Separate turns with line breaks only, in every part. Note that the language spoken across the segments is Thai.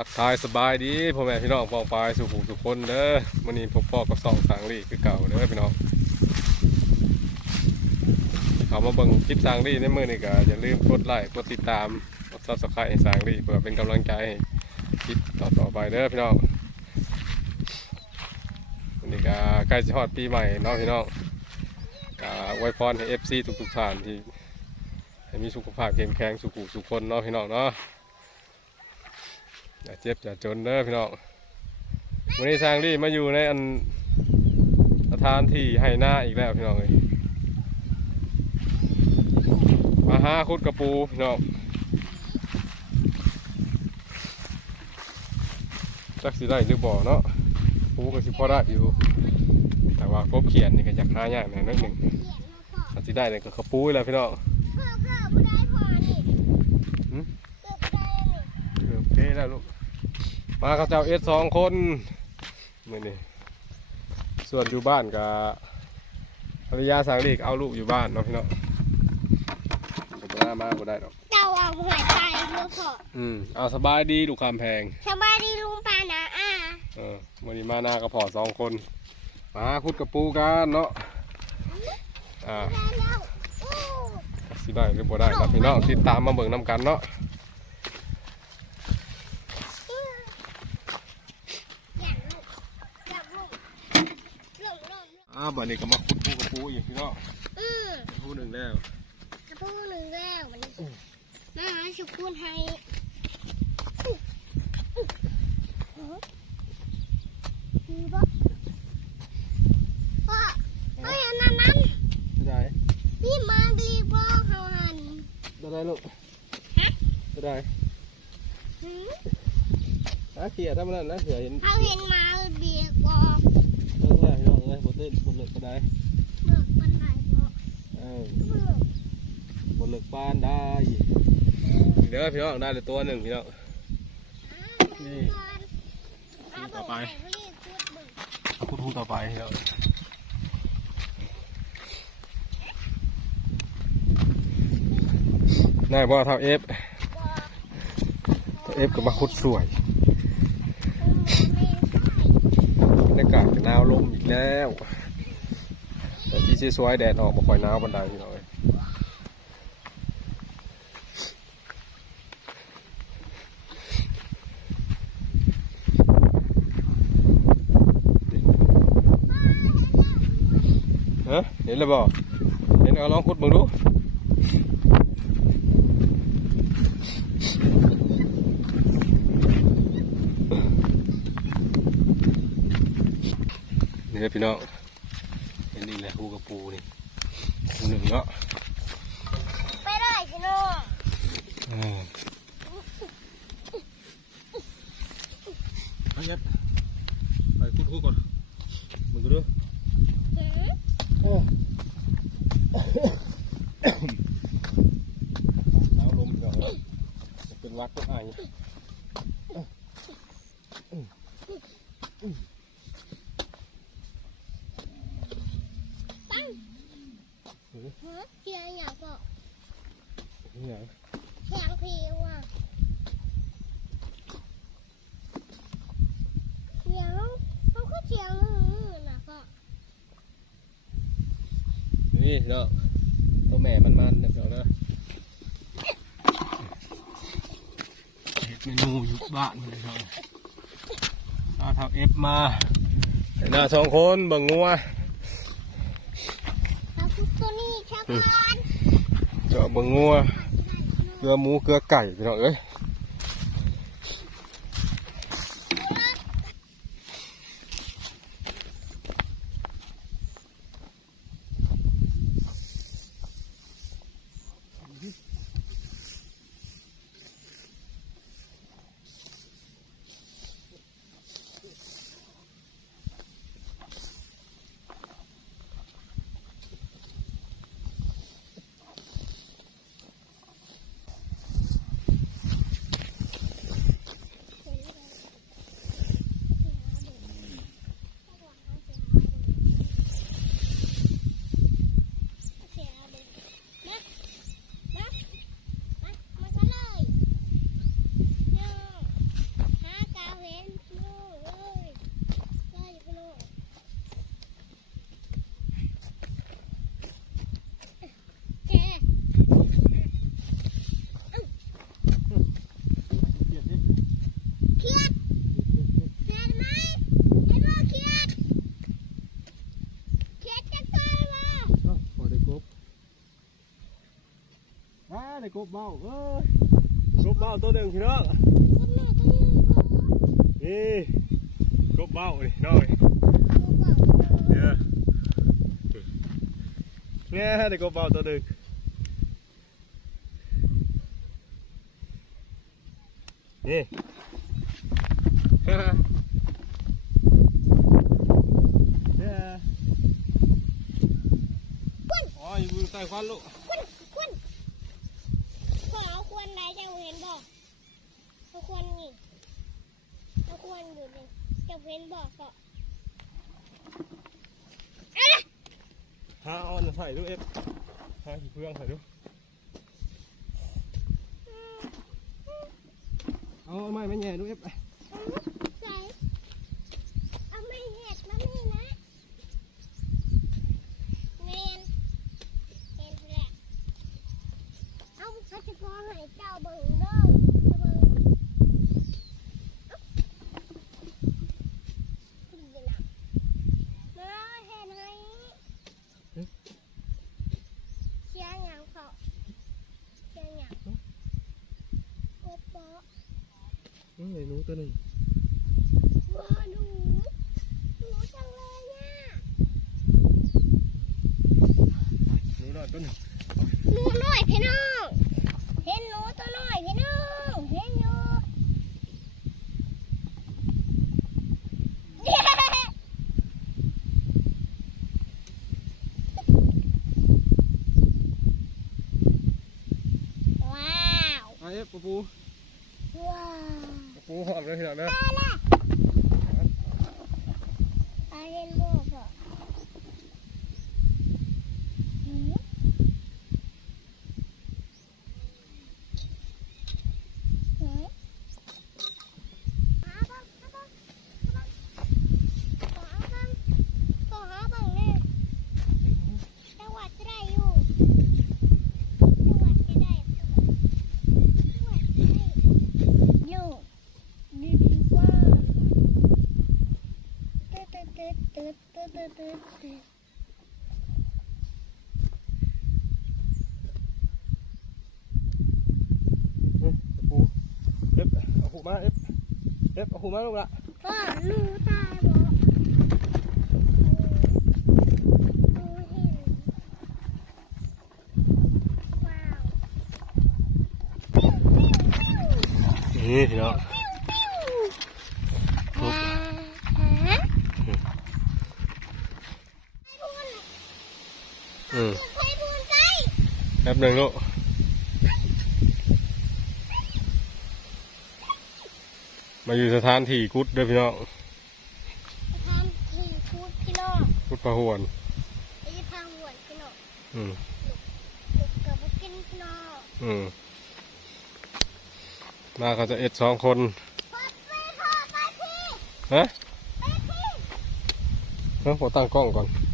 ทักทายสบายดีพ่อแม่พี่น้องปองปายสุขุมสุขคนเด้อวันนี้พบพ่อกับสองสางลีคือเก่าเด้อพี่น้องเขามาเบิ่งคลิปสางลีในมือนี่ก็อย่าลืมกดไลค์กดติดตามกดซับสไครต์สางลีเพื่อเป็นกำลังใจคลิปต่อๆไปเด้อพี่น้องวันนี้ก็ใกล้จะฮอดปีใหม่เนาะพี่น้องก็อวยพรให้ FC ทุกๆท่านที่ให้มีสุขภาพเข้มแข็งสุขุสุขคนเนาะพี่น้องเนาะ อย่าเจ็บอย่าจนเด้อพี่น้องวันนี้ทางรีมาอยู่ในอันสถานที่ให้หน้าอีกแล้วพี่น้องเลยมาหาคุดกระปูพี่น้องจักสิได้หรือบ่เนาะปูก็สิพอได้อยู่ แต่ว่ากบเขียนนี่ก็อยากหายากหน่อยนิดหนึ่งสิได้เนี่ยก็กระปูแล้วพี่น้อง
พ่อพ่อผู้ได้พอนี่
หืม
เกิดได้นี่
เออโอเคแล้วลูก มากับเจ้าเอสสองคนมือนี่ส่วนอยู่บ้านกับภรรยาสางลีกเอาลูกอยู่บ้านเนาะพี่เนาะบ่ได้มาบ่ได้หรอก
เจ้าเอาหวยไปเพื่อพ่อ
อืมเอาสบายดีดูกคำแพง
สบายดีลุงปานะอ่า
เออวันนี้มาหน้ากับพ่อสองคน มาคุดกับปูกันเนาะอ่า
ได้แล้วอู้
สิได้หรือบ่ได้ครับพี่น้องติดตามมาเบิ่งน้ำกันเนาะ
อยากลูกอยากลูกลงลง
อ่าบัดนี้ก็มาคุดปูกับปูอีกพี่น้อง
อืม
ปูหนึ่งแล้ว
กระพู้หนึ่งแล้ววันนี้มาหาชุกคูณให้ดีปะพ่อเฮ้ยอันนั้นนั้น
ได้
นี่มาดีพ่อเขาหัน
ได้ลูกได้
หืม
อะเขียทำนั่นนะเขียเห็น
เขาเห็นมาเบียกบอก
เรื่องแรกพี่น้ องเลยบนเต้นบนเหล็กก็ได้
เบิกมันไหลเนาะ
เออ
เบิก
บนเหล็กปานได้เดี๋ยวพี่น้องได้เลยตัวหนึ่งพี่น้องนี่ต่อไปเอาพูดพูดต่อไปพี่น้องนายว่าเท่าเอฟเท่าเอฟก็มาคุดสวยบ รยากาศหนาวลมอีกแล้วแต่ที่สวยๆแดดออกมาคอยหนาวบันไดพี่น้องเอ้ยฮะเห็นแล้วบ่เห็นเอาลองขุดเบิ่งดู นี่นะพี่น้องเห็นนี่แหละหูกระปูนี่หูหนึ่งเนาะ
ไปเลยพี่น้อง
อ่าเอาเย็ดไปขุดหูก่อนมึงดู
หืม
โอ้น้ำลมก่อนเป็นวัดก็อาย
ปัง ฮะเชียร์อยากบอก
นี่ไง
แข็งผิวอะเชียร์เขาก็เชียร์มือนะพ่อ
นี่เนาะตัวแม่มันมันเดี๋ยวนะเฮ็ดเมนูอยู่บ้านเลยครับเอาเท่าเอฟมาเห็นหน้าสองคนเบิ่งงัว
เอาคุก ตัวนี้ชักก่อน
เจาะเบิ่งงัวเกลือหมูเกลือไก่พี่น้องเอ้ย กบเบ้าเอ้ยกบเบ้าตัวหนึ่งพี่น้อง
คุณแม่ก็ยืนบ่
นี่กบเบ้านี่น้อย
ดูบ่
เนี่ยเนี่ยได้กบเบ้าตัวหนึ่งนี่เนี่ยอ๋ออยู่ใต้ควันลูก
คุณคุณขอเอาควรไหนเจ้าเห็นบ่เอา ควรนี่เอาควรอยู่นี่เจ้าเห็นบ่ก็อะไร
หาเอาอันนั้นใส่ดูเอฟหาขี้เพื่องใส่ดูเอาไม้ไม่แง่ดูเอฟ
ใส่เอาไม่เห็ดมานี่นะเมนเห็นแหละเอาพัชกรให้เจ้าเบิ่งเด้อจะเบิ่งคุณจะนำมาเห็นให้เชียร์หยังเขาเชียร์หยังกบเปาะ
นี่เลยหนู ตัวหนึ่ง
ว้าหนูหนูจังเลยเนี่ย
หนูน้อยตัวหนึ่ง
หนูน้อยพี่น้อง เห็นหนูตัวน้อยพี่น้องเห็นอยู่เย้ว้าว
เอาเอฟปูปู
ว้าว
ปูหอมเลยทีหลังนะ
ได้ละไปเล่นโลกเหรอหืมหืมหาบ้างหาบ้างหาบ้างขอเอาบ้างขอหาบ้างเนี่ยจังหวัดจะได้อยู่จังหวัดจะได้จังหวัดจังหวัดจะได้อยู่ ดีดีกว่าตึ๊ดตึ๊ดตึ๊ดตึ๊ดตึ๊ดตึ๊ดตึ๊ด
ปูเอฟเอาหูมาเอฟเอฟเอาหูมาลูกละ
ก็หนูตายบ่หนูเห็นว้าววิววิว
นี่พี่น้อง
ปิ้วว้าวฮะไอ้บุญ
อืม
ไอ้บุญใจ
แป๊บหนึ่งลูกมาอยู่สถานที่กุดเด้อพี่น้อง
ทำทีพูดพี่น้อง
กุดประหวน
ไอ้ทางหวนพี่น้อง
อืม
ลูกเกิดมากินพี่น้อง
อืมมาเขาจะเอ็ดสองคน
พอไปพอไปพี่
ฮะ
ไปพี่
เฮ้ยผมตั้งกล้องก่อน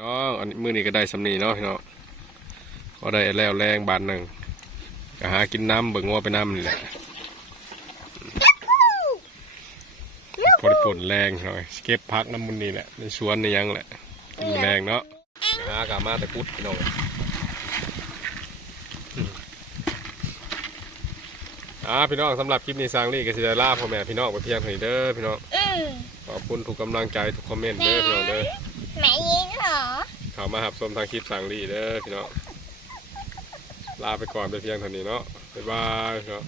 น้องอันนี้มือนี้ก็ได้สำนีเนาะพี่น้องก็ได้แล้วแรงบานหนึ่งก็หากินน้ำเบิ่งว่าไปน้ำนี่แหละพอได้ผลแรงหน่อยเก็บพักน้ำมันนี่แหละในสวนในยังแหละกินแรงเนาะหากามาแต่กุดพี่น้อง อ่าพี่น้องสำหรับคลิปนี้สร้างลี่ก็สิได้ลาพ่อแม่พี่น้องไปเพียงเท่านี้เด้อพี่น้อง
อืม
ขอบคุณทุกกำลังใจทุกคอมเมนต์เด้อพี่น้องเด้อ
แม่ยิงเหรอ
เข้ามาหับชมทางคลิปสร้างลี่เด้อพี่น้องลาไปก่อนไปเพียงเท่านี้เนาะบ๊ายบายพี่น้อง